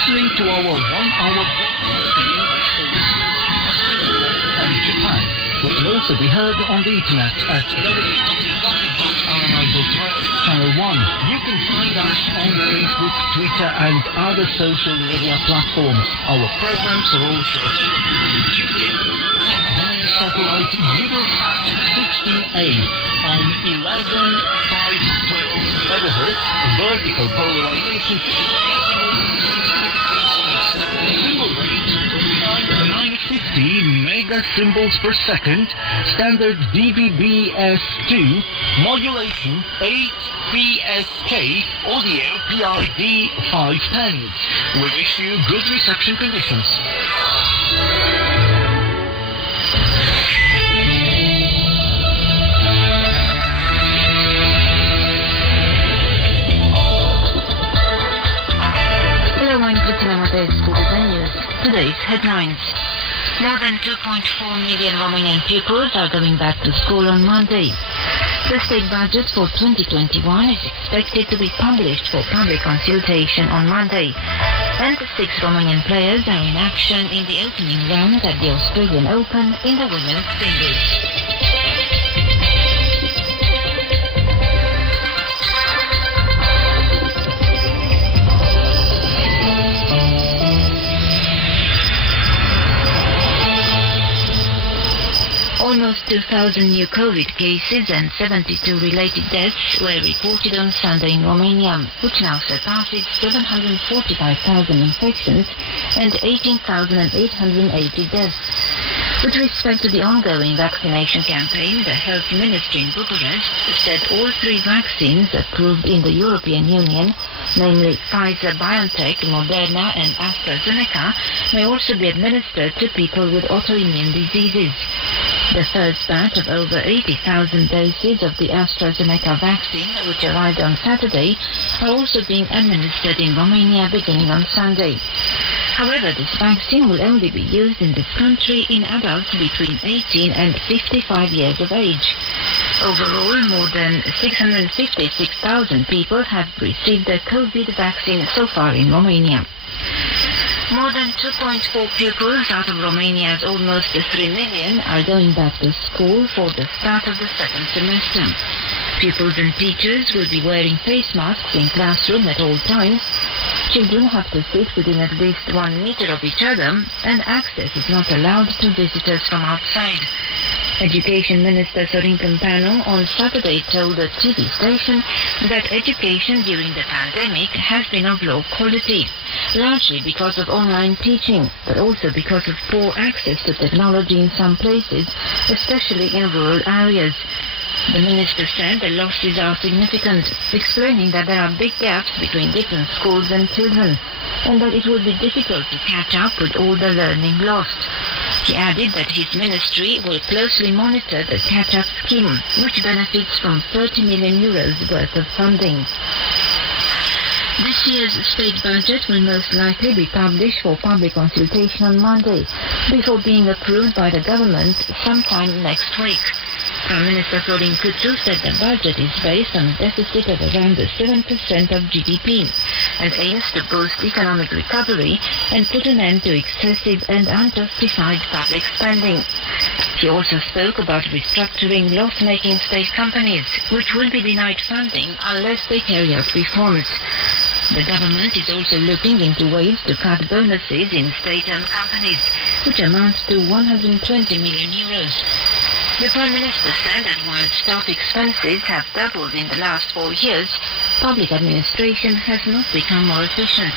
listening to our 1-hour broadcast and Japan, which will also be heard on the internet at Channel 1. You can find us on Facebook, Twitter and other social media platforms. Our programs are also on satellite Eurosat 16A on 11,512 MHz vertical polarization. Symbol rate 950 mega symbols per second. Standard DVB-S2 modulation 8PSK audio PID 510. We wish you good reception conditions. Today's headlines. More than 2.4 million Romanian pupils are going back to school on Monday. The state budget for 2021 is expected to be published for public consultation on Monday. And 6 Romanian players are in action in the opening round at the Australian Open in the women's singles. Almost 2,000 new COVID cases and 72 related deaths were reported on Sunday in Romania, which now surpasses 745,000 infections and 18,880 deaths. With respect to the ongoing vaccination campaign, the Health Ministry in Bucharest said all 3 vaccines approved in the European Union, namely Pfizer-BioNTech, Moderna and AstraZeneca, may also be administered to people with autoimmune diseases. The first batch of over 80,000 doses of the AstraZeneca vaccine, which arrived on Saturday, are also being administered in Romania beginning on Sunday. However, this vaccine will only be used in this country in adults between 18 and 55 years of age. Overall, more than 656,000 people have received the COVID vaccine so far in Romania. More than 2.4 pupils out of Romania's almost 3 million are going back to school for the start of the second semester. Pupils and teachers will be wearing face masks in classroom at all times. Children have to sit within at least 1 meter of each other, and access is not allowed to visitors from outside. Education Minister Sorin Câmpeanu on Saturday told the TV station that education during the pandemic has been of low quality, largely because of online teaching, but also because of poor access to technology in some places, especially in rural areas. The minister said the losses are significant, explaining that there are big gaps between different schools and children, and that it will be difficult to catch up with all the learning lost. He added that his ministry will closely monitor the catch-up scheme, which benefits from 30 million euros worth of funding. This year's state budget will most likely be published for public consultation on Monday, before being approved by the government sometime next week. Prime Minister Florin Câțu said the budget is based on a deficit of around 7% of GDP and aims to boost economic recovery and put an end to excessive and unjustified public spending. He also spoke about restructuring loss-making state companies, which will be denied funding unless they carry out reforms. The government is also looking into ways to cut bonuses in state-owned companies, which amount to 120 million euros. The Prime Minister said that while staff expenses have doubled in the last 4 years, public administration has not become more efficient.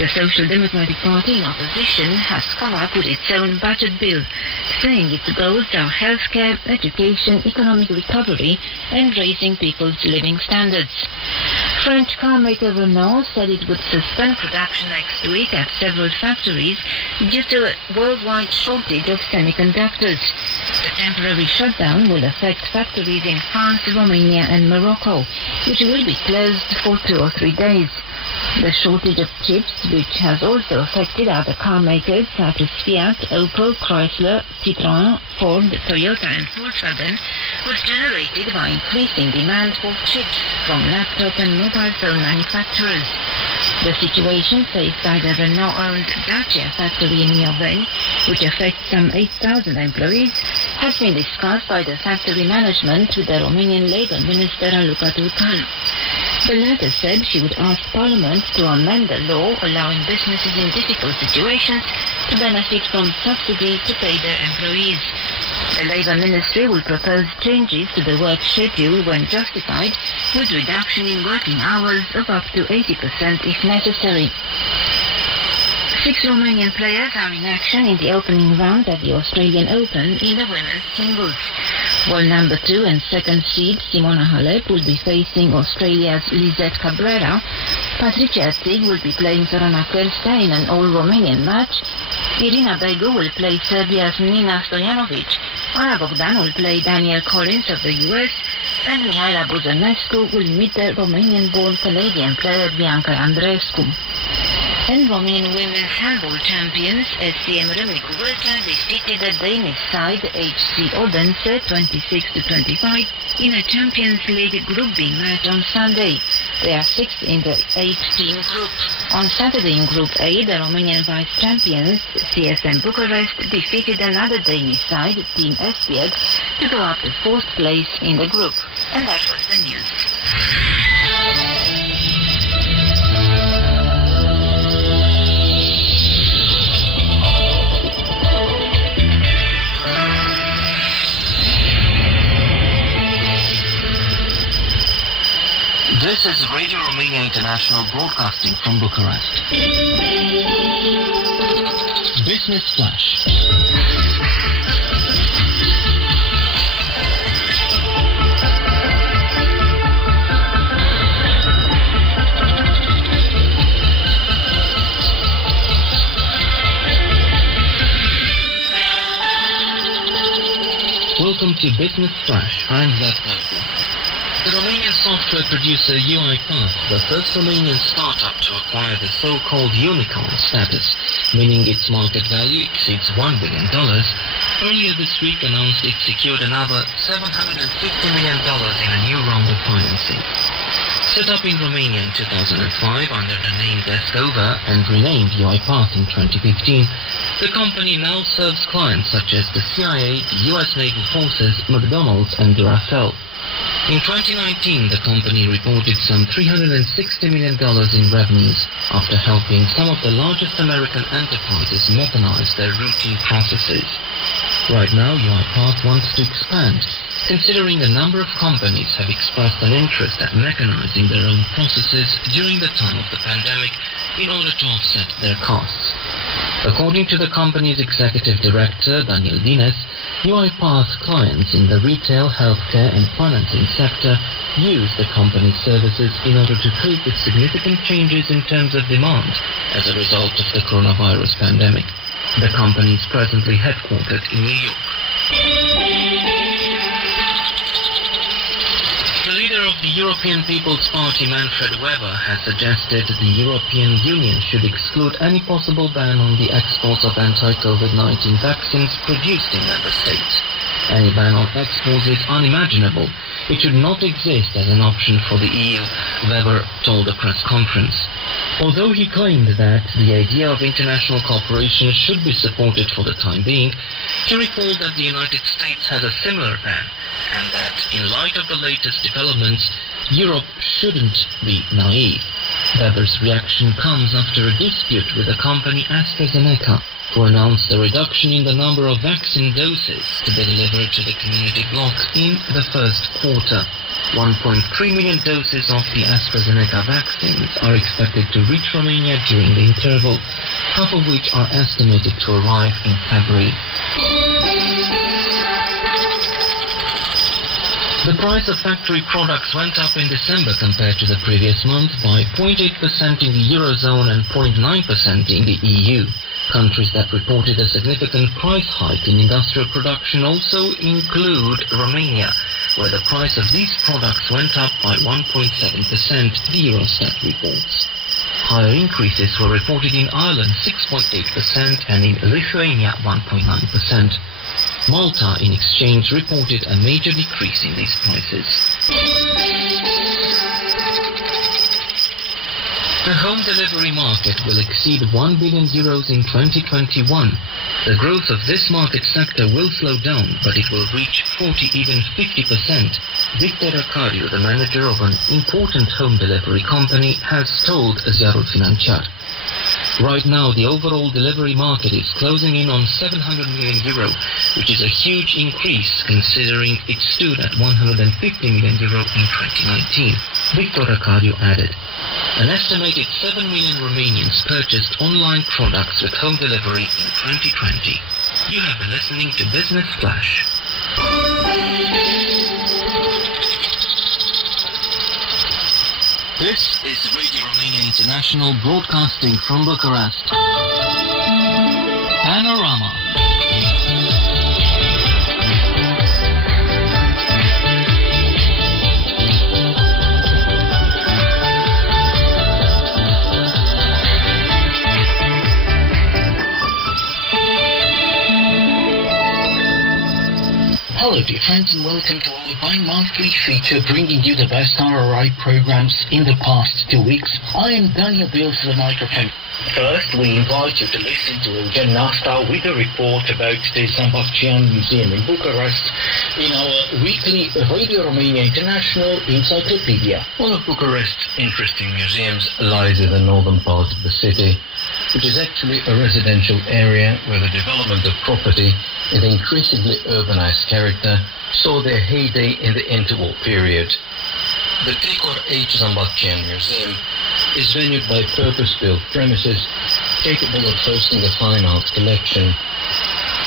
The Social Democratic Party in opposition has come up with its own budget bill, saying its goals are healthcare, education, economic recovery, and raising people's living standards. French carmaker Renault said it would suspend production next week at several factories due to a worldwide shortage of semiconductors. The temporary shutdown will affect factories in France, Romania and Morocco, which will be closed for 2 or 3 days. The shortage of chips, which has also affected other car makers such as Fiat, Opel, Chrysler, Citroën, Ford, Toyota and Volkswagen, was generated by increasing demand for chips from laptop and mobile phone manufacturers. The situation faced by the Renault-owned Dacia factory in Mioveni, which affects some 8,000 employees, has been discussed by the factory management with the Romanian Labour Minister Luca Turcan. The latter said she would ask Parliament to amend the law allowing businesses in difficult situations to benefit from subsidies to pay their employees. The Labour Ministry will propose changes to the work schedule when justified, with reduction in working hours of up to 80% if necessary. 6 Romanian players are in action in the opening round at the Australian Open in the women's singles. World number 2 and second seed Simona Halep will be facing Australia's Lizette Cabrera. Patricia Tig will be playing Zorana Kersta in an all-Romanian match. Irina Begu will play Serbia's Nina Stojanovic. Ana Bogdan will play Danielle Collins of the US. And Mihaela Buzănescu will meet the Romanian-born Canadian player Bianca Andreescu. And Romanian women's handball champions SCM Râmnicu Vâlcea defeated the Danish side HC Odense 26-25 in a Champions League Group B match on Sunday. They are 6th in the 8-team group. On Saturday in Group A, the Romanian vice-champions CSM Bucharest defeated another Danish side, Team Esbjerg, to go up to 4th place in the group. And that was the news. This is Radio Romania International broadcasting from Bucharest. Business Flash. Welcome to Business Flash. I'm Vlad Pavlov. The Romanian software producer UiPath, the first Romanian startup to acquire the so-called unicorn status, meaning its market value exceeds $1 billion, earlier this week announced it secured another $750 million in a new round of financing. Set up in Romania in 2005 under the name Descover and renamed UiPath in 2015, the company now serves clients such as the CIA, the US Naval Forces, McDonald's and Duracell. In 2019, the company reported some $360 million in revenues after helping some of the largest American enterprises mechanize their routine processes. Right now, UiPath wants to expand, considering a number of companies have expressed an interest at mechanizing their own processes during the time of the pandemic in order to offset their costs. According to the company's executive director, Daniel Dines, UiPath clients in the retail, healthcare and financing sector use the company's services in order to cope with significant changes in terms of demand as a result of the coronavirus pandemic. The company is presently headquartered in New York. The leader of the European People's Party, Manfred Weber, has suggested the European Union should exclude any possible ban on the exports of anti-COVID-19 vaccines produced in member states. Any ban on exports is unimaginable. It should not exist as an option for the EU, Weber told a press conference. Although he claimed that the idea of international cooperation should be supported for the time being, he recalled that the United States has a similar ban, and that, in light of the latest developments, Europe shouldn't be naive. Weber's reaction comes after a dispute with the company AstraZeneca, who announced a reduction in the number of vaccine doses to be delivered to the community bloc in the first quarter. 1.3 million doses of the AstraZeneca vaccines are expected to reach Romania during the interval, half of which are estimated to arrive in February. The price of factory products went up in December compared to the previous month by 0.8% in the Eurozone and 0.9% in the EU. Countries that reported a significant price hike in industrial production also include Romania, where the price of these products went up by 1.7%, the Eurostat reports. Higher increases were reported in Ireland 6.8% and in Lithuania 1.9%. Malta, in exchange, reported a major decrease in these prices. The home delivery market will exceed 1 billion euros in 2021. The growth of this market sector will slow down, but it will reach 40, even 50%. Victor Arcadiu, the manager of an important home delivery company, has told Ziarul Financiar. Right now, the overall delivery market is closing in on 700 million euro, which is a huge increase considering it stood at 150 million euro in 2019. Victor Arcadiu added, an estimated 7 million Romanians purchased online products with home delivery in 2020. You have been listening to Business Flash. This is Radio Romania International, broadcasting from Bucharest. Panorama. Hello dear friends, and welcome to our bi-monthly feature bringing you the best RRI programs in the past 2 weeks. I am Daniel Bills of the microphone. First, we invite you to listen to Eugen Nasta with a report about the Zambacchian Museum in Bucharest in our weekly Radio Romania International Encyclopedia. One of Bucharest's interesting museums lies in the northern part of the city, which is actually a residential area where the development of property in the increasingly urbanized character saw their heyday in the interwar period. The Tricor H. Zambacchian Museum is venued by purpose-built premises capable of hosting a fine art collection.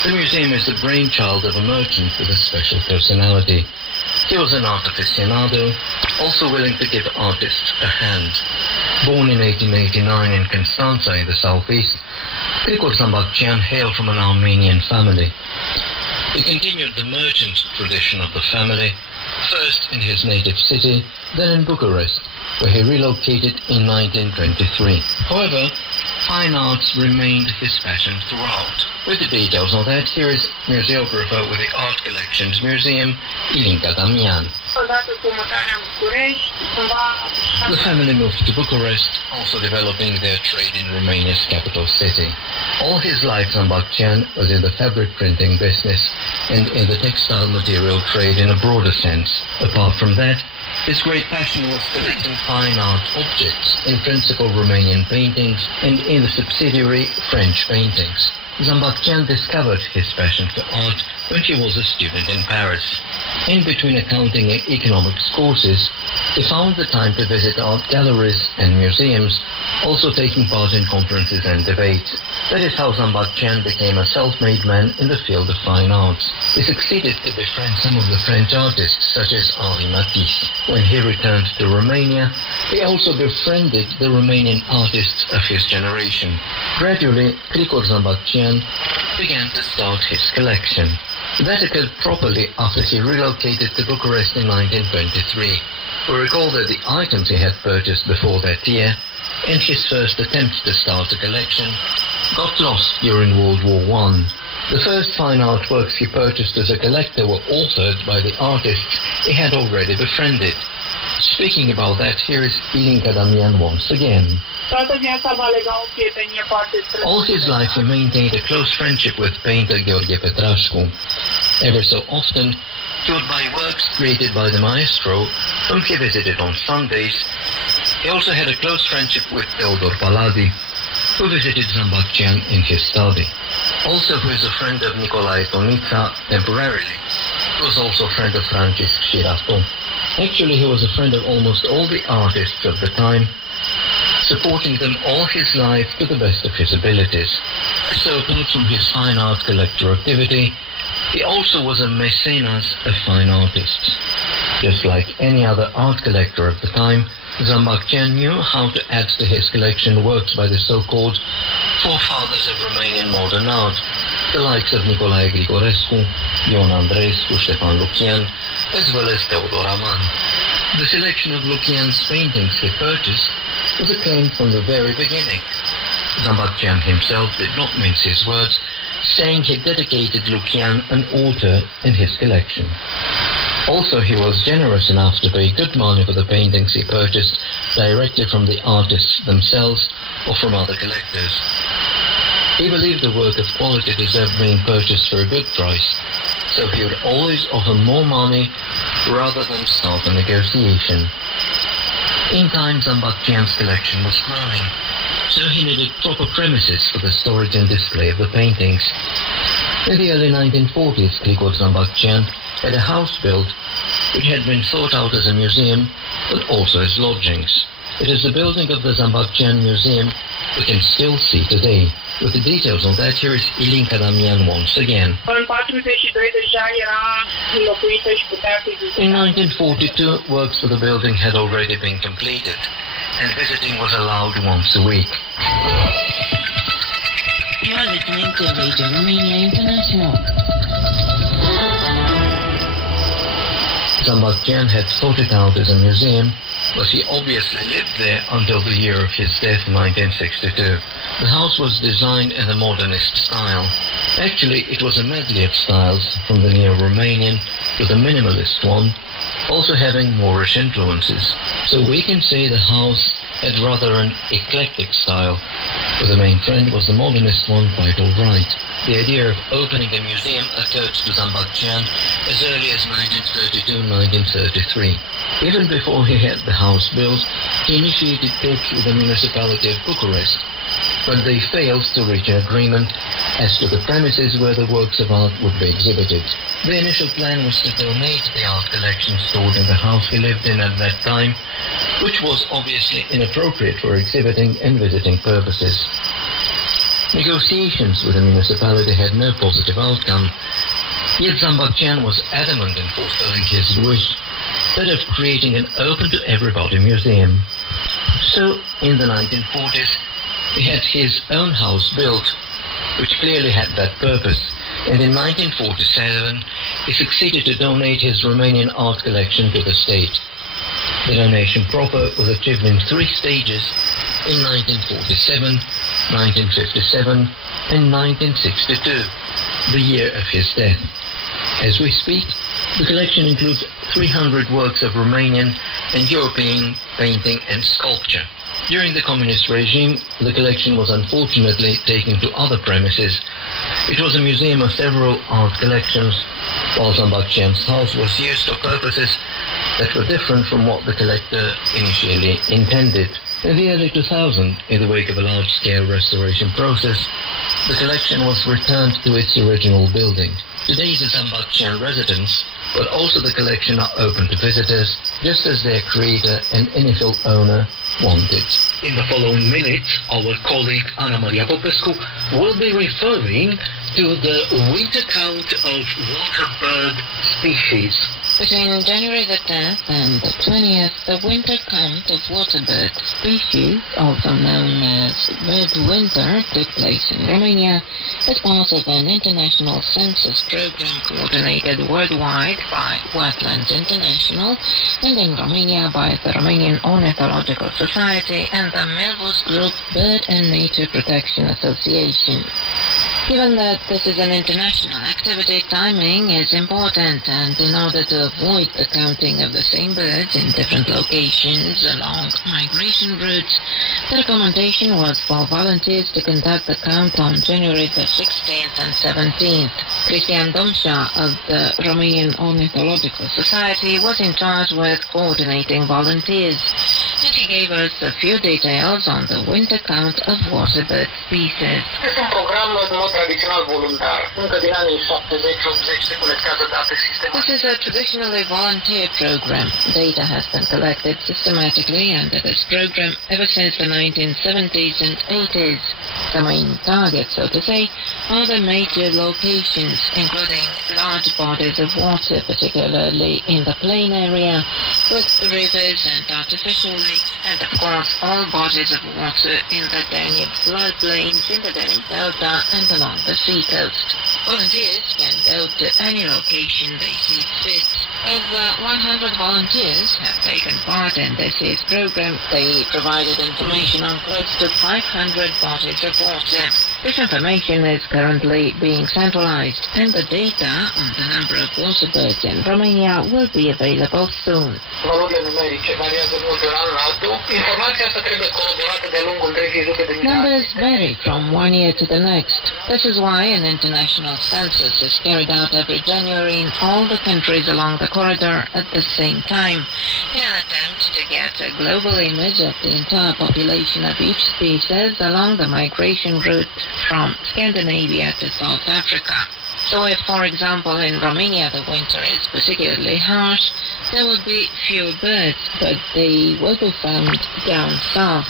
The museum is the brainchild of a merchant with a special personality. He was an art aficionado, also willing to give artists a hand. Born in 1889 in Constanța in the southeast, Tricor Zambacchian hailed from an Armenian family. He continued the merchant tradition of the family, first in his native city, then in Bucharest, where he relocated in 1923. However, fine arts remained his passion throughout. With the details on that, here is museographer with the Art Collections Museum, Ilinca Damian. The family moved to Bucharest, also developing their trade in Romania's capital city. All his life, Zambacchian was in the fabric printing business and in the textile material trade in a broader sense. Apart from that, his great passion was collecting fine art objects, in principal Romanian paintings and in the subsidiary French paintings. Zambacchian discovered his passion for art when he was a student in Paris. In between accounting and economics courses, he found the time to visit art galleries and museums, also taking part in conferences and debates. That is how Zambacchian became a self-made man in the field of fine arts. He succeeded to befriend some of the French artists, such as Henri Matisse. When he returned to Romania, he also befriended the Romanian artists of his generation. Gradually, Tricor Zambacchian began to start his collection. That occurred properly after he relocated to Bucharest in 1923. We recall that the items he had purchased before that year, and his first attempt to start a collection, got lost during World War I. The first fine artworks he purchased as a collector were authored by the artists he had already befriended. Speaking about that, here is Ilinca Damian once again. All his life he maintained a close friendship with painter Gheorghe Petrașcu. Ever so often, he would buy works created by the maestro, whom he visited on Sundays. He also had a close friendship with Teodor Paladi, who visited Zambacchian in his study. Also, who is a friend of Nicolae Tonița temporarily. He was also a friend of Francisc Șirato. Actually, he was a friend of almost all the artists of the time, supporting them all his life to the best of his abilities. So, apart from his fine art collector activity, he also was a mecenas of fine artists. Just like any other art collector of the time, Zambacchian knew how to add to his collection works by the so-called forefathers of Romanian modern art, the likes of Nicolae Grigorescu, Ion Andreescu, Ștefan Lucian, as well as Teodor Aman. The selection of Lucian's paintings he purchased was a claim from the very beginning. Zambakyan himself did not mince his words, saying he dedicated Lukian an altar in his collection. Also, he was generous enough to pay good money for the paintings he purchased directly from the artists themselves or from other collectors. He believed the work of quality deserved being purchased for a good price, so he would always offer more money rather than start a negotiation. In time, Zambakyan's collection was growing, so he needed proper premises for the storage and display of the paintings. In the early 1940s, Grigor Zambakyan had a house built which had been thought out as a museum, but also as lodgings. It is the building of the Zambakyan Museum we can still see today. With the details on that, here is Ilinka Damian once again. In 1942, works for the building had already been completed, and visiting was allowed once a week. You are listening to Radio Romania International. Zambakyan had thought it out as a museum, but he obviously lived there until the year of his death, 1962. The house was designed in the modernist style. Actually, it was a medley of styles, from the neo-Romanian to the minimalist one, also having Moorish influences. So we can say the house had rather an eclectic style, but the main trend was the modernist one quite all right. The idea of opening a museum occurred to Zambakyan as early as 1932-1933. Even before he had the house built, he initiated talks with the municipality of Bucharest, but they failed to reach an agreement as to the premises where the works of art would be exhibited. The initial plan was to donate the art collection stored in the house he lived in at that time, which was obviously inappropriate for exhibiting and visiting purposes. Negotiations with the municipality had no positive outcome, yet Zambakyan was adamant in fulfilling his wish, that of creating an open-to-everybody museum. So, in the 1940s, he had his own house built, which clearly had that purpose, and in 1947 he succeeded to donate his Romanian art collection to the state. The donation proper was achieved in 3 stages in 1947, 1957 and 1962, the year of his death. As we speak, the collection includes 300 works of Romanian and European painting and sculpture. During the communist regime, the collection was unfortunately taken to other premises. It was a museum of several art collections, while Zambakyan's house was used for purposes that were different from what the collector initially intended. In the early 2000s, in the wake of a large-scale restoration process, the collection was returned to its original building. Today the Zambakyan residence, but also the collection are open to visitors, just as their creator and initial owner wanted. In the following minutes, our colleague Ana Maria Popescu will be referring to the winter count of waterbird species. Between January the 10th and the 20th, the winter count of waterbird species, also known as red winter, took place in Romania as part of an international census program coordinated worldwide by Wetlands International and in Romania by the Romanian Ornithological Society and the Melvus Group Bird and Nature Protection Association. Given that this is an international activity, timing is important, and in order to avoid the counting of the same birds in different locations along migration routes, the recommendation was for volunteers to conduct the count on January the 16th and 17th. Cristian Domșa of the Romanian Ornithological Society was in charge with coordinating volunteers, and he gave us a few details on the winter count of waterbird species. Este un program în mod tradițional voluntar. Încă din anii 70-80 se colectează date sistematice. This is a traditionally volunteer program. Data has been collected systematically under this program ever since the 1970s and 80s. The main targets, so to say, are the major locations, including large bodies of water, particularly in the plain area, with rivers and artificial lakes, and of course all bodies of water in the Danube floodplains, in the Danube Delta, and along the sea coast. Volunteers can go to any location they see fit. Over 100 volunteers have taken part in this year's program. They provided information on close to 500 bodies of water. This information is currently being centralized, and the data on the number of water birds in Romania will be available soon. Numbers vary from one year to the next. This is why an international census is carried out every January in all the countries along the corridor at the same time, in an attempt to get a global image of the entire population of each species along the migration route from Scandinavia to South Africa. So if, for example, in Romania the winter is particularly harsh, there will be fewer birds, but they will be found down south.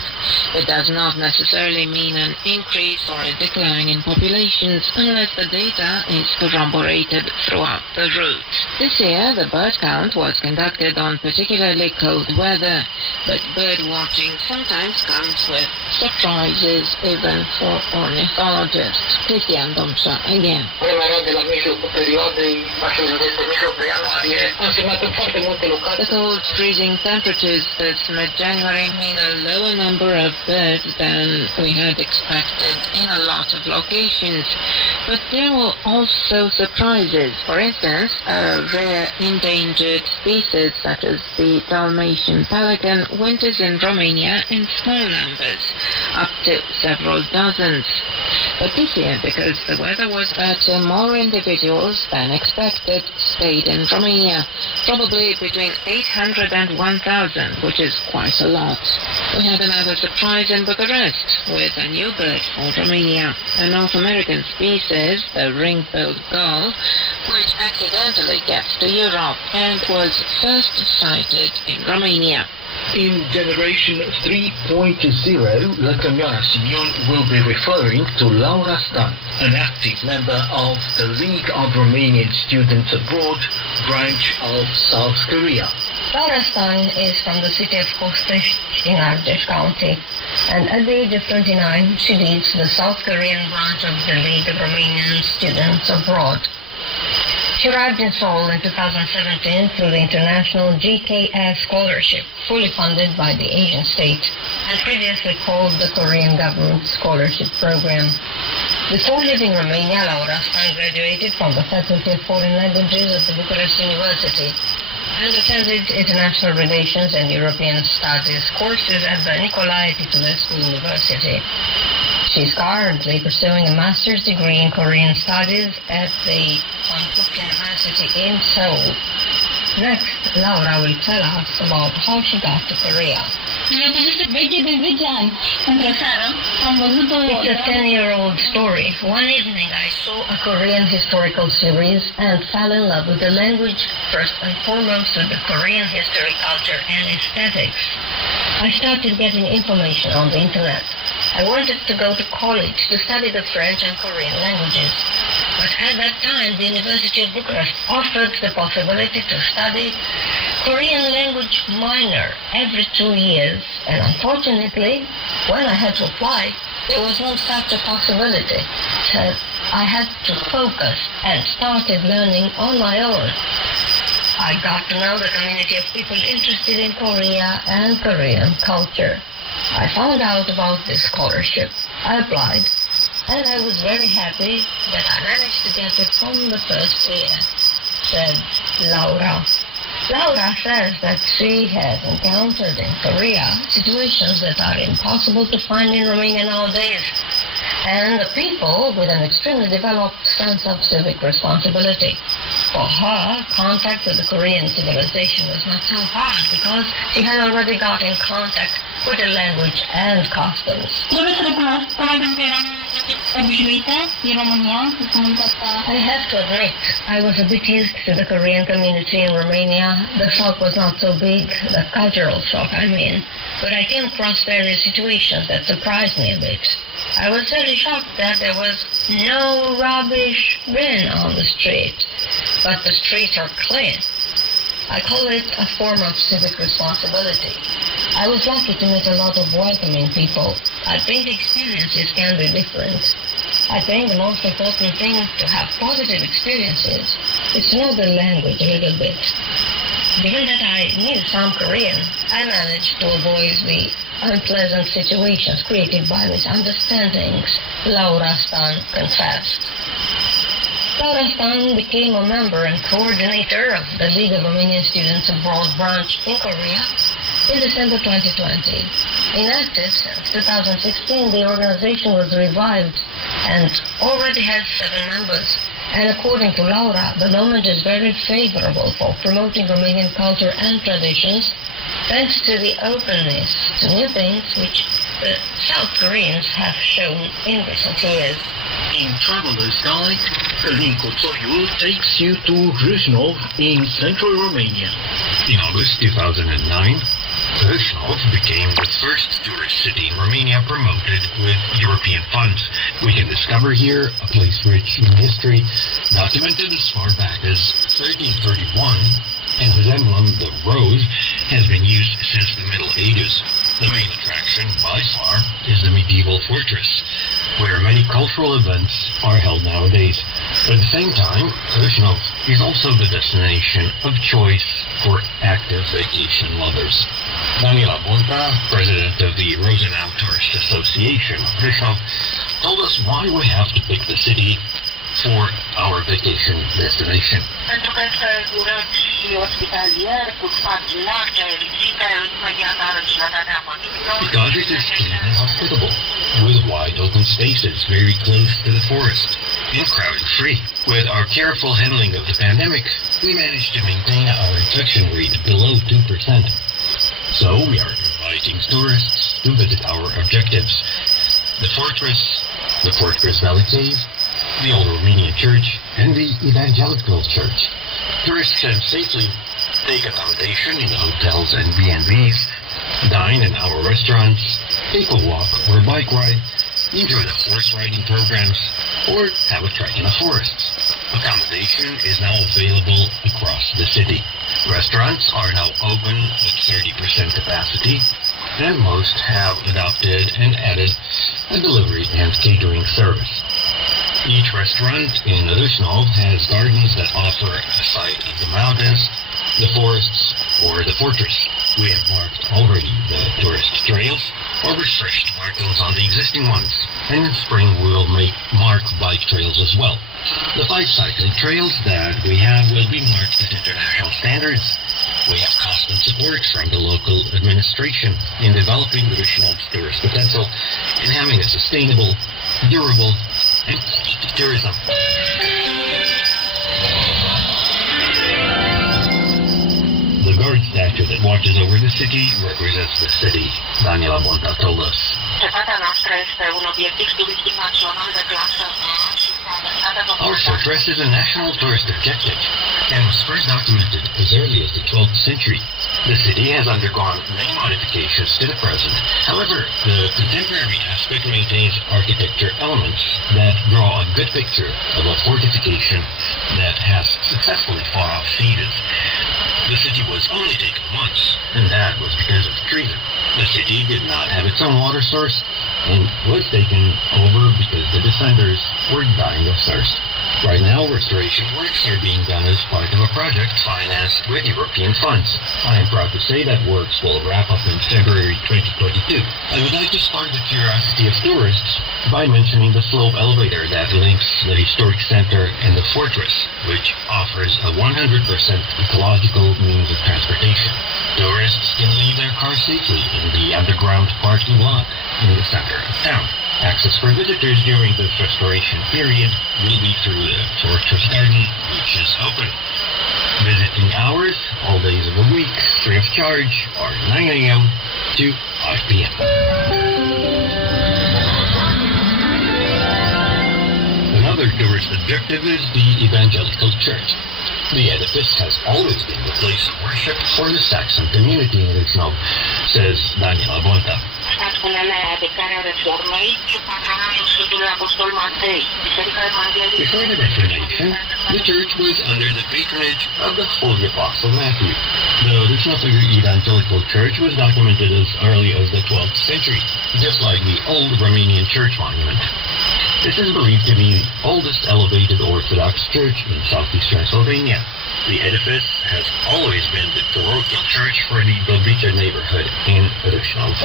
It does not necessarily mean an increase or a decline in populations unless the data is corroborated throughout the route. This year, the bird count was conducted on particularly cold weather, but bird watching sometimes comes with surprises even for ornithologists. Cristian Domșa again. The cold, freezing temperatures this mid-January mean a lower number of birds than we had expected in a lot of locations. But there were also surprises. For instance, a rare endangered species such as the Dalmatian pelican winters in Romania in small numbers, up to several dozens. But this year, because the weather was better, more individuals than expected stayed in Romania, probably between 800 and 1,000, which is quite a lot. We had another surprise in Bucharest with a new bird for Romania, a North American species, the ring-billed gull, which accidentally gets to Europe and was first sighted in Romania. In Generation 3.0, La Camioana Simion will be referring to Laura Stan, an active member of the League of Romanian Students Abroad branch of South Korea. Laura Stan is from the city of Kostești in Argeș County, and at the age of 29, she leads the South Korean branch of the League of Romanian Students Abroad. She arrived in Seoul in 2017 through the International GKS Scholarship, fully funded by the Asian state, and previously called the Korean Government Scholarship Program. Before leaving Romania, Laura Stan graduated from the Faculty of Foreign Languages of the Bucharest University and attended International Relations and European Studies courses at the Nicolae Titulescu University. She's currently pursuing a master's degree in Korean studies at the Konkuk University in Seoul. Next, Laura will tell us about how she got to Korea. It's a 10-year-old story. One evening I saw a Korean historical series and fell in love with the language, first and foremost with the Korean history, culture, and aesthetics. I started getting information on the internet. I wanted to go to college to study the French and Korean languages. But at that time, the University of Bucharest offered the possibility to study Korean language minor every 2 years. And unfortunately, when I had to apply, there was no such a possibility. So I had to focus and started learning on my own. I got to know the community of people interested in Korea and Korean culture. I found out about this scholarship. I applied, and I was very happy that I managed to get it from the first year, said Laura. Laura says that she has encountered in Korea situations that are impossible to find in Romania nowadays, and the people with an extremely developed sense of civic responsibility. For her, contact with the Korean civilization was not so hard because she had already got in contact with the language and customs. I have to admit, I was a bit used to the Korean community in Romania. The shock was not so big, the cultural shock, I mean. But I came across various situations that surprised me a bit. I was very shocked that there was no rubbish bin on the street, but the streets are clean. I call it a form of civic responsibility. I was lucky to meet a lot of welcoming people. I think experiences can be different. I think the most important thing to have positive experiences is to know the language a little bit. Given that I knew some Korean, I managed to avoid the unpleasant situations created by misunderstandings, Laura Stan confessed. Laura Stan became a member and coordinator of the League of Romanian Students Abroad branch in Korea in December 2020. Inactive since 2016, the organization was revived and already has 7 members. And according to Laura, the moment is very favorable for promoting Romanian culture and traditions, thanks to the openness to new things which the South Koreans have shown in recent years. In Traveler's Guide, Călin Coțoiu takes you to Râșnov in central Romania. In August 2009, Râșnov became the first tourist city in Romania promoted with European funds. We can discover here a place rich in history, documented as far back as 1331, and whose emblem, the rose, has been used since the Middle Ages. The main attraction, by far, is the medieval fortress, where many cultural events are held nowadays. But at the same time, Râșnov is also the destination of choice for active vacation lovers. Daniela Bonta, president of the Rosenau Tourist Association of Râșnov, told us why we have to pick the city for our vacation destination. Pentru că este curăț și ospitalier, cu spații largi, aerite, imediat are vecinătatea părinților. Because it is clean and hospitable, with wide open spaces very close to the forest, and crowd-free. With our careful handling of the pandemic, we managed to maintain our infection rate below 2%. So we are inviting tourists to visit our objectives: the Fortress Valley Cave, the Old Romanian Church, and the Evangelical Church. Tourists can safely take accommodation in hotels and B&Bs, dine in our restaurants, take a walk or bike ride, enjoy the horse riding programs, or have a trek in the forests. Accommodation is now available across the city. Restaurants are now open at 30% capacity, and most have adopted and added a delivery and catering service. Each restaurant in Râșnov has gardens that offer a sight of the mountains, the forests, or the fortress. We have marked already the tourist trails or refreshed markings on the existing ones, and in spring we will mark bike trails as well. The 5 cycling trails that we have will be marked at international standards. We have constant support from the local administration in developing Râșnov's tourist potential and having a sustainable, durable, and quality tourism. The guard statue that watches over the city represents the city, Daniela Bonta told us. Cetatea noastră este un obiectiv turistic național de clasă A. Our fortress is a national tourist objective and was first documented as early as the 12th century. The city has undergone many modifications to the present. However, the contemporary aspect maintains architecture elements that draw a good picture of a fortification that has successfully fought off sieges. The city was only taken once, and that was because of treason. The city did not have its own water source and was taken over because the defenders were dying of thirst. Right now, restoration works are being done as part of a project financed with European funds. I am proud to say that works will wrap up in February 2022. I would like to spark the curiosity of tourists by mentioning the slope elevator that links the historic center and the fortress, which offers a 100% ecological means of transportation. Tourists can leave their cars safely in the underground parking lot in the center of town. Access for visitors during this restoration period will be through the Fortress Garden, which is open. Visiting hours, all days of the week, free of charge, are 9 a.m. to 5 p.m. Another tourist objective is the Evangelical Church. The edifice has always been the place of worship for the Saxon community in Râșnov, says Daniela Bonta. Before the Reformation, the church was under the patronage of the Holy Apostle Matthew. The Râșnov Evangelical Church was documented as early as the 12th century, just like the old Romanian church monument. This is believed to be the oldest elevated Orthodox church in southeast Transylvania. The edifice has always been the parochial church for the Dobrica neighborhood in Rysnov.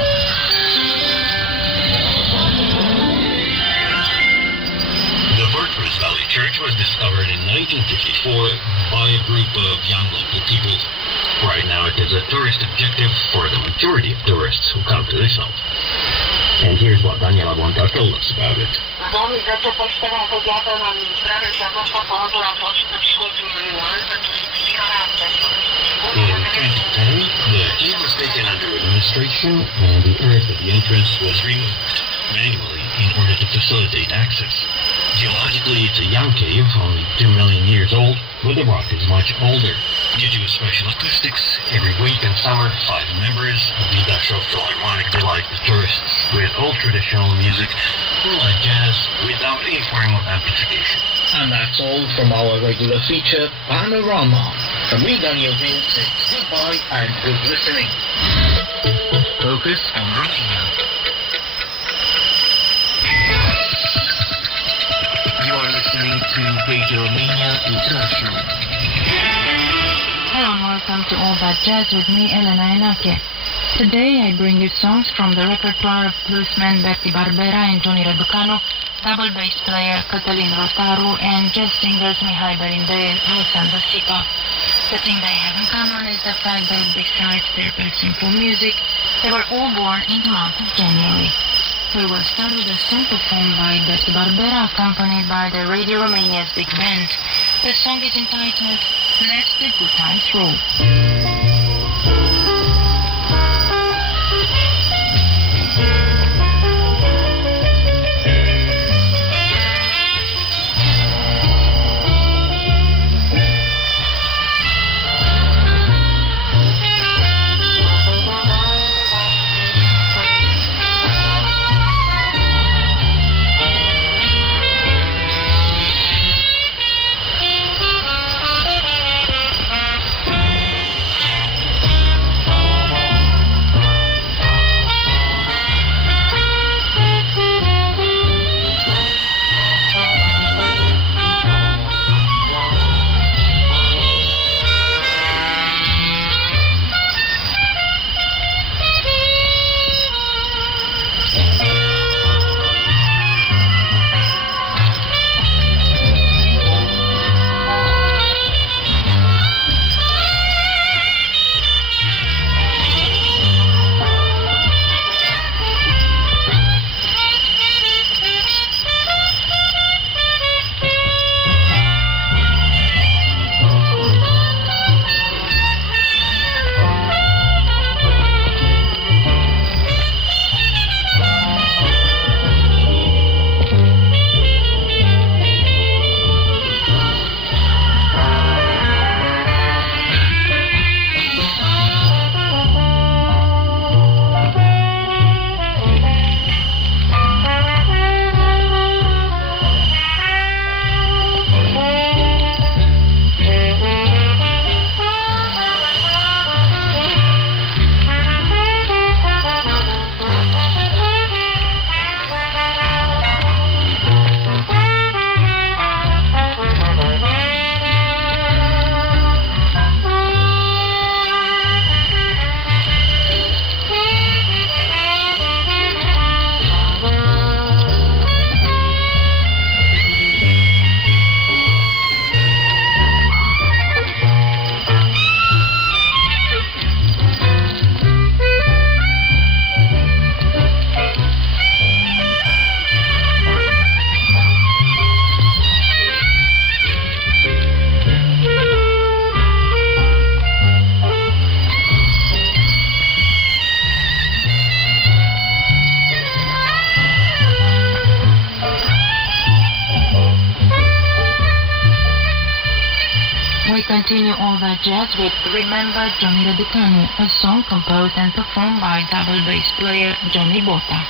The Berkers Valley Church was discovered in 1954 by a group of young local people. Right now it is a tourist objective for the majority of tourists who come to Rysnov. And here's what Daniela Bonta told us about it. In 2010, the cave was taken under administration and the earth at the entrance was removed manually in order to facilitate access. Geologically, it's a young cave, only 2 million years old, but the rock is much older. Due to special acoustics, every week in summer, 5 members of the Dashov Philharmonic delight the tourists with old traditional music, like jazz, without any form of amplification. And that's all from our regular feature, Panorama. From me, Daniel Bill, says goodbye and good listening. Focus on Romania. You are listening to Radio Romania International. Hello and welcome to All That Jazz with me, Elena Enake. Today I bring you songs from the repertoire of bluesmen Berti Barbera and Johnny Răducanu, double bass player Cătălin Rotaru, and jazz singers Mihai Berindei and Alexandru Sipa. The thing they have in common is the fact that besides their passion for music, they were all born in the month of January. We will start with a song performed by Berti Barbera, accompanied by the Radio Romania's big band. The song is entitled Let the Good Times Roll. Continue All That Jazz with Remember Johnny Răducanu, a song composed and performed by double bass player Johnny Bota.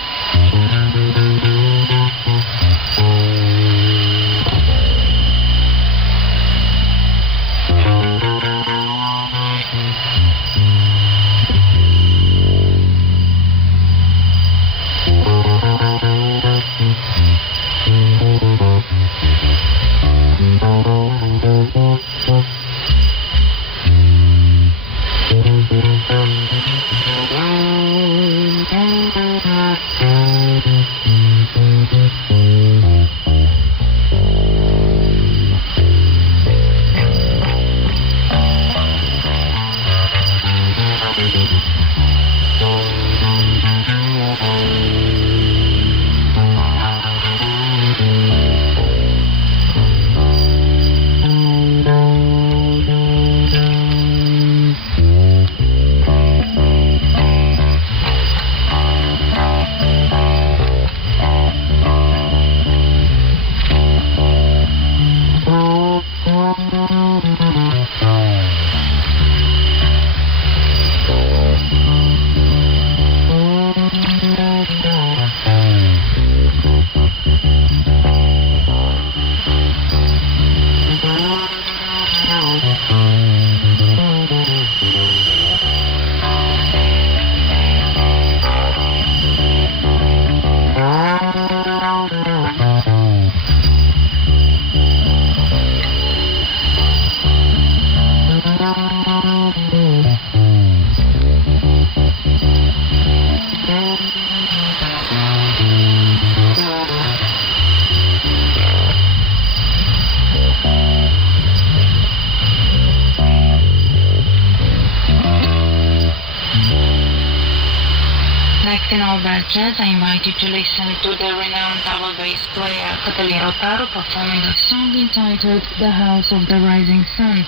In all batches, I invite you to listen to the renowned double bass player Cătălin Rotaru performing a song entitled The House of the Rising Sun.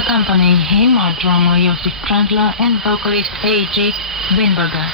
Accompanying him are drummer Josip Trandler and vocalist A.J. Winberger.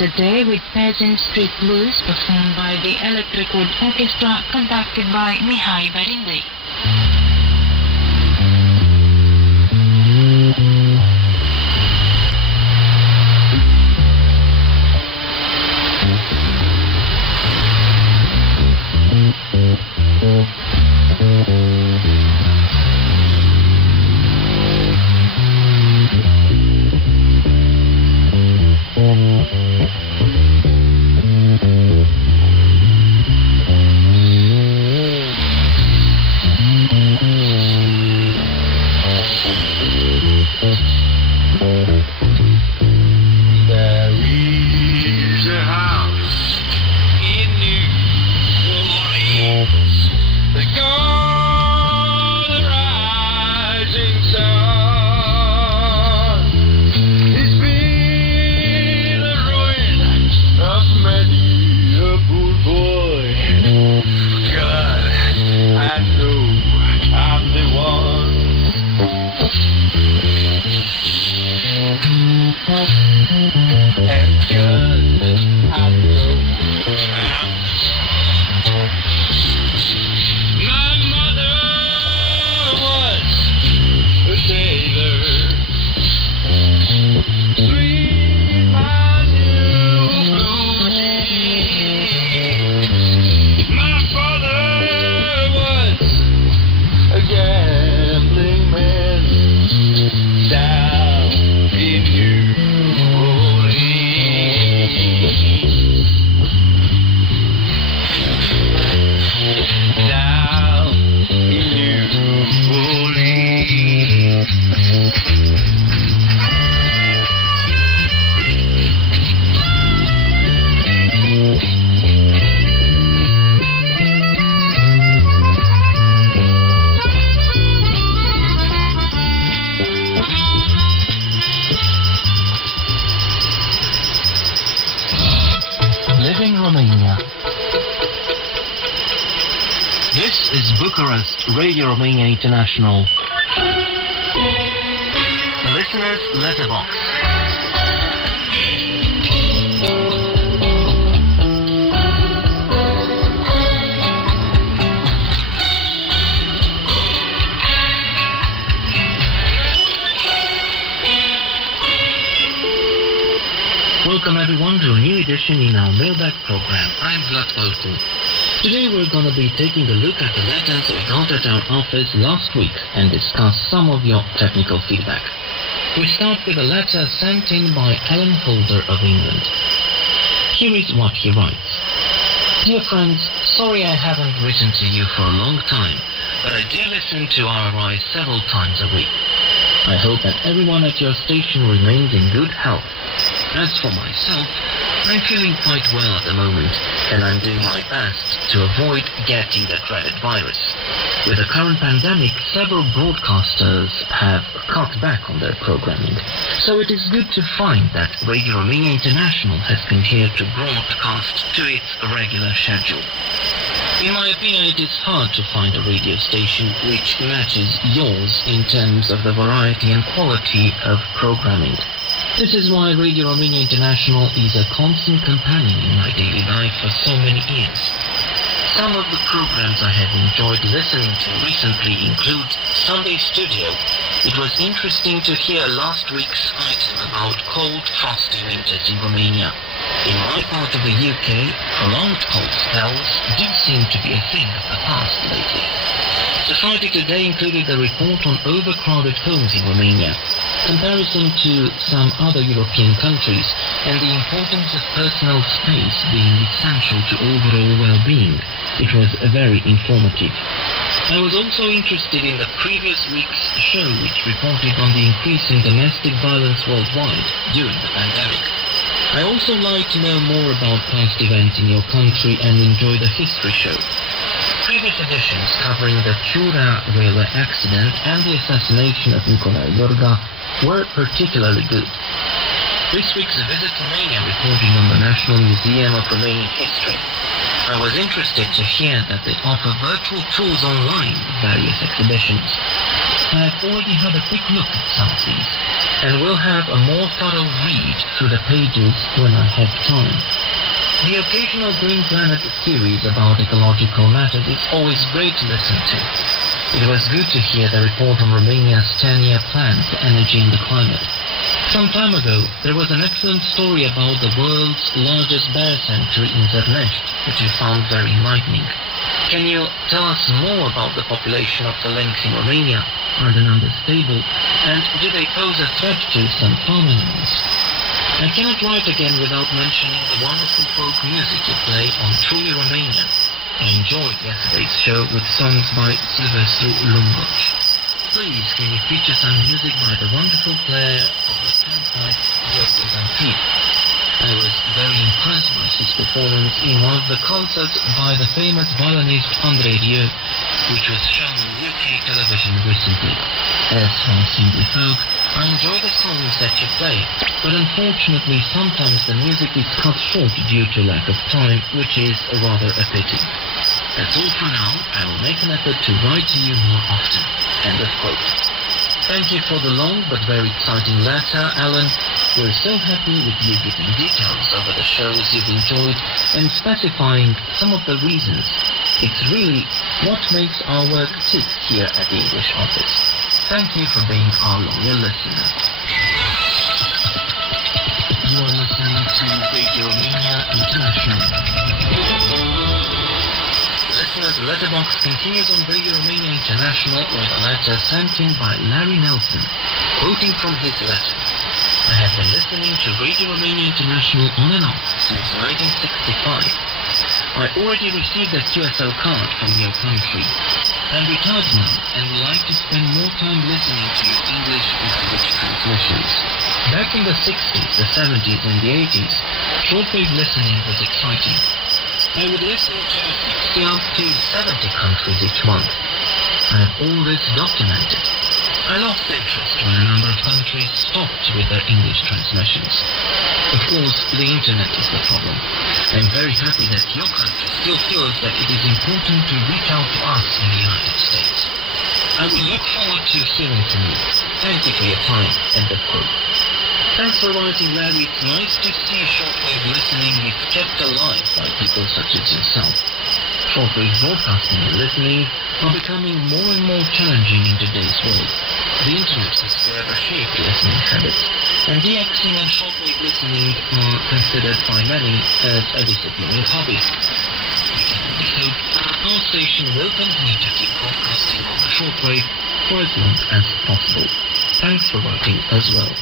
Today with Peasant Street Blues performed by the Electric Wood Orchestra conducted by Mihai Berindei. This is Bucharest, Radio Romania International. Listener's Letterbox. Welcome everyone to a new edition in our mailbag program. I'm Vlad Volku. Today we're going to be taking a look at the letters we got at our office last week and discuss some of your technical feedback. We start with a letter sent in by Alan Holder of England. Here is what he writes. Dear friends, sorry I haven't written to you for a long time, but I do listen to RRI several times a week. I hope that everyone at your station remains in good health. As for myself, I'm feeling quite well at the moment, and I'm doing my best to avoid getting the dreaded virus. With the current pandemic, several broadcasters have cut back on their programming, so it is good to find that Radio Romania International has continued to broadcast to its regular schedule. In my opinion, it is hard to find a radio station which matches yours in terms of the variety and quality of programming. This is why Radio Romania International is a constant companion in my daily life for so many years. Some of the programs I have enjoyed listening to recently include Sunday Studio. It was interesting to hear last week's item about cold, frosty winters in Romania. In my part of the UK, prolonged cold spells do seem to be a thing of the past lately. Society Today included a report on overcrowded homes in Romania, comparison to some other European countries, and the importance of personal space being essential to overall well-being. It was very informative. I was also interested in the previous week's show, which reported on the increase in domestic violence worldwide during the pandemic. I also like to know more about past events in your country and enjoy the history show. Previous editions covering the Chura railway accident and the assassination of Nicolae Iorga were particularly good. This week's Visit Romania reporting on the National Museum of Romanian History. I was interested to hear that they offer virtual tours online of various exhibitions. I have already had a quick look at some of these, and will have a more thorough read through the pages when I have time. The occasional Green Planet series about ecological matters is always great to listen to. It was good to hear the report on Romania's 10-year plan for energy and the climate. Some time ago, there was an excellent story about the world's largest bear sanctuary in Zărnești, which I found very enlightening. Can you tell us more about the population of the lynx in Romania? Are the numbers stable? And do they pose a threat to some farm animals? I cannot write again without mentioning the wonderful folk music you play on Truly Romanian. I enjoyed yesterday's show with songs by Silvestru Lungoș. Please, can you feature some music by the wonderful player of the panpipe, George Zantit? I was very impressed by his performance in one of the concerts by the famous violinist Andrei Rieu, which was shown on UK television recently. As for Simply Folk, I enjoy the songs that you play, but unfortunately sometimes the music is cut short due to lack of time, which is rather a pity. That's all for now. I will make an effort to write to you more often. End of quote. Thank you for the long but very exciting letter, Alan. We're so happy with you giving details over the shows you've enjoyed and specifying some of the reasons. It's really what makes our work tick here at the English office. Thank you for being our loyal listener. You are listening to Radio Romania International. Listener's letterbox continues on Radio Romania International with a letter sent in by Larry Nelson, quoting from his letter. I have been listening to Radio Romania International on and off since 1965. I already received a QSL card from your country. I'm retired now and would like to spend more time listening to your English language transmissions. Back in the 60s, the 70s and the 80s, shortwave listening was exciting. I would listen to 60 up to 70 countries each month. I have all this documented. I lost interest when a number of countries stopped with their English transmissions. Of course, the internet is the problem. I'm very happy that your country still feels that it is important to reach out to us in the United States. I will look forward to hearing from you. Thank you for your time. End of quote. Thanks for writing, Larry. It's nice to see shortwave listening is kept alive by people such as yourself. Shortwave broadcasting and listening are becoming more and more challenging in today's world. The internet has forever shaped listening habits, and DXing and shortwave listening are considered by many as a disappearing hobby. We hope our station will continue to keep broadcasting on the shortwave for as long as possible. Thanks for writing as well.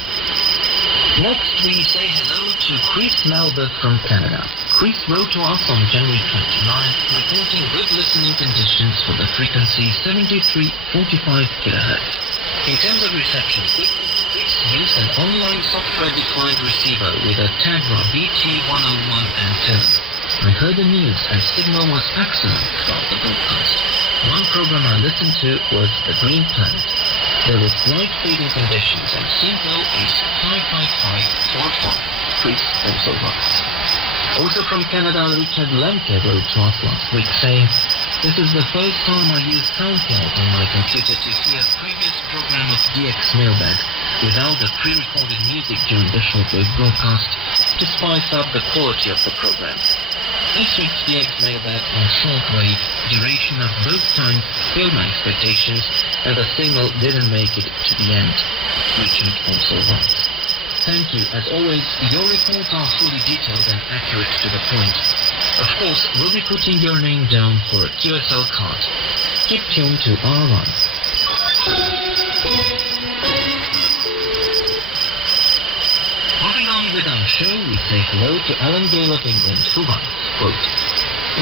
Next, we say hello to Chris Melba from Canada. Chris wrote to us on January 29th, reporting good listening conditions for the frequency 7345 kHz. In terms of reception, Chris used an online software-defined receiver with a Tegra BT101 antenna. I heard the news and signal was excellent throughout the broadcast. One program I listened to was The Green Planet. There were slight fading conditions and signal is 55545. Chris also writes. Also from Canada, Richard Lemke wrote to us last week saying, "This is the first time I used SoundCloud on my computer to hear a previous program of DX Mailbag without the pre-recorded music during the shortwave broadcast to spice up the quality of the program. This week's DX Mailbag on shortwave duration of both times failed my expectations and the signal didn't make it to the end." Richard also writes. Thank you. As always, your reports are fully detailed and accurate to the point. Of course, we'll be putting your name down for a QSL card. Keep tuned to RRI. Moving on with our show, we say hello to Alan Gale of England, who writes, quote,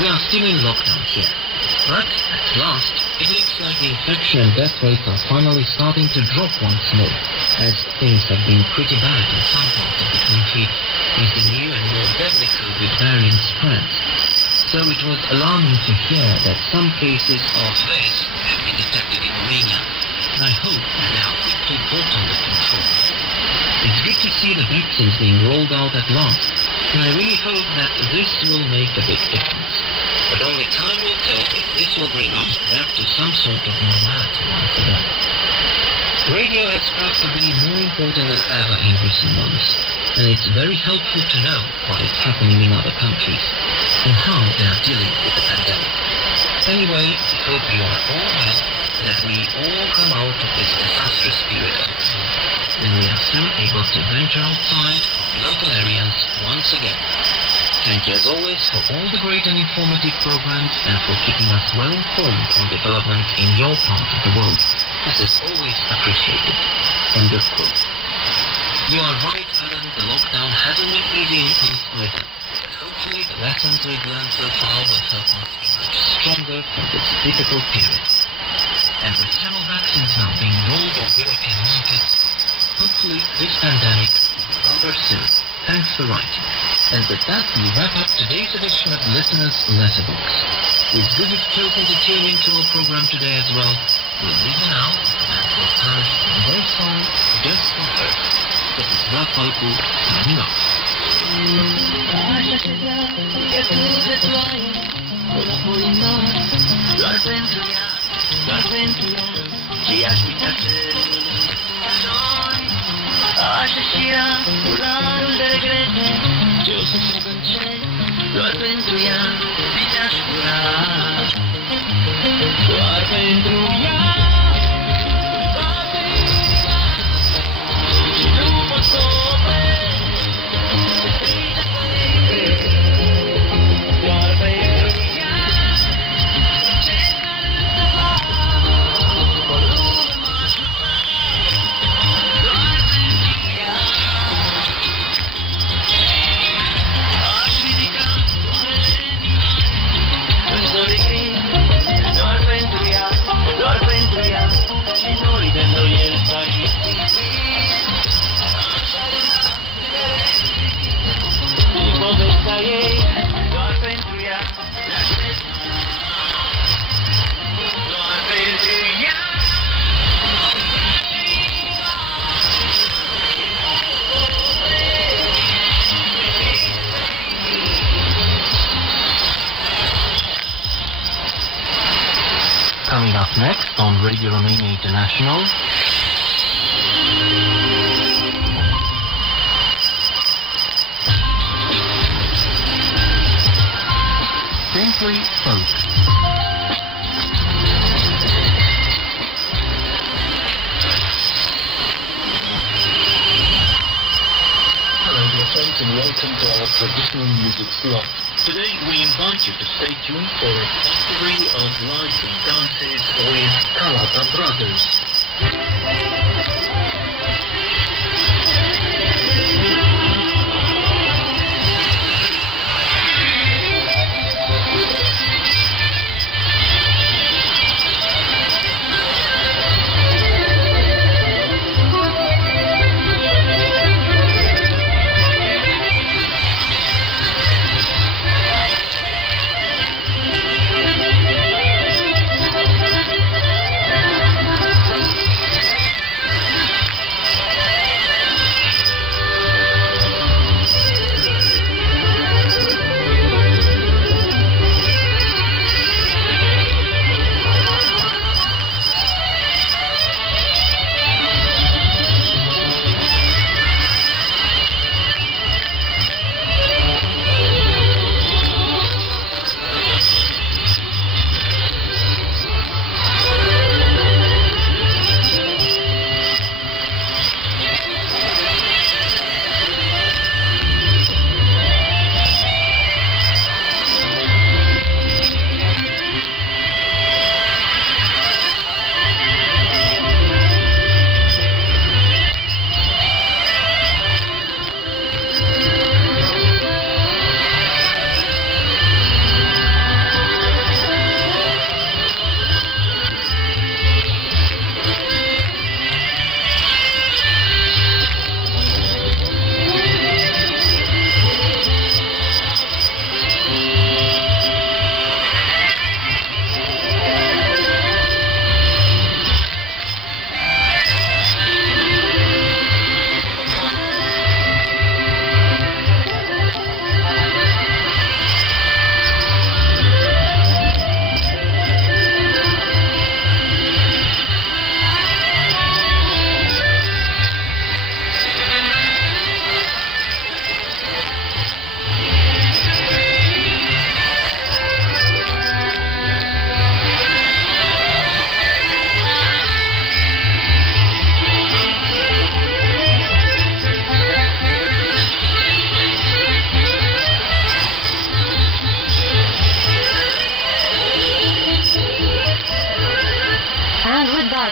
"We are still in lockdown here, but at last, it looks like the infection and death rates are finally starting to drop once more, as things have been pretty bad in some parts of the country as the new and more deadly COVID variant spreads. So it was alarming to hear that some cases of this have been detected in Romania, and I hope that they are quickly brought under control. It's good to see the vaccines being rolled out at last, and I really hope that this will make a big difference. But only time will tell if this will bring us back to some sort of normality once again. Radio has proved to be more important than ever in recent months, and it's very helpful to know what is happening in other countries and how they are dealing with the pandemic. Anyway, I hope you are all well, that we all come out of this disastrous period soon, and we are soon able to venture outside our local areas once again. Thank you as always for all the great and informative programs and for keeping us well informed on developments in your part of the world. This is always appreciated." End of quote. You are right, Alan, the lockdown hasn't been easy on us either, but hopefully the lessons we've learned so far will help us emerge stronger from this difficult period. And with several vaccines now being rolled on European markets, hopefully this pandemic will be over soon. Thanks for writing. And with that, we wrap up today's edition of Listener's Letterbox. It's good you've chosen to tune into our program today as well. We'll leave you now and we'll pass on their song, Just for Her. This is Vlad Valku, signing off. Așa și ea, cularul de regrete, ce o să fac în ce, doar pentru ea, mi-aș cura. Doar pentru ea, doar pentru ea, și nu pot să opresc, doar pentru ea, ce care să fac, oriunde m-aș lua. Doar pentru ea, doar Coming up next on Radio Romania International, Simply Folk. Hello dear friends and welcome to our traditional music slot. Today we invite you to stay tuned for a discovery of lively dances with Kalata Brothers.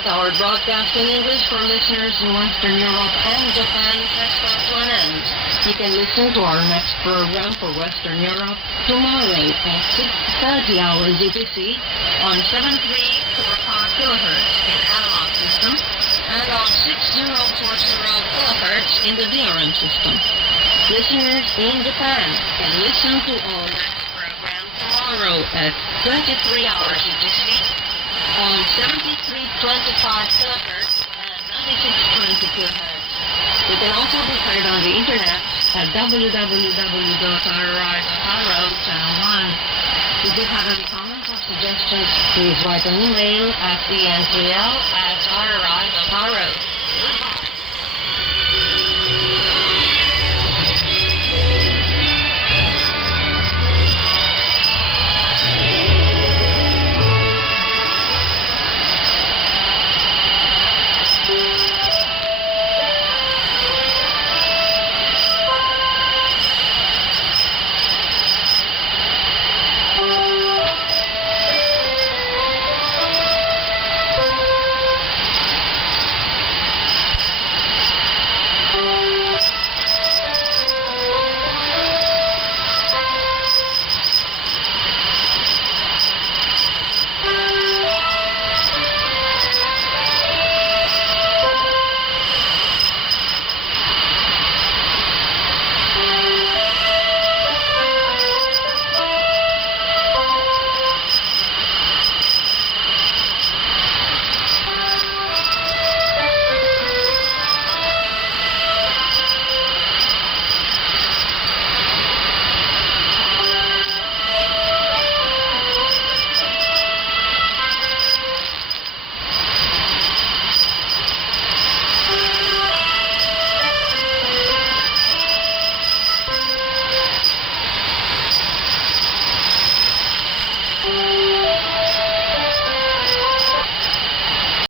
Our broadcast in English for listeners in Western Europe and Japan has come to an end. You can listen to our next program for Western Europe tomorrow at 6:30 hours UTC on 7345 kHz in analog system and on 6040 kHz in the DRM system. Listeners in Japan can listen to our next program tomorrow at 23 hours UTC on 7325 kHz and 9620 kHz. We can also be heard on the internet at www.rri.ro channel 1. If you have any comments or suggestions, please write an email at entl@rri.ro.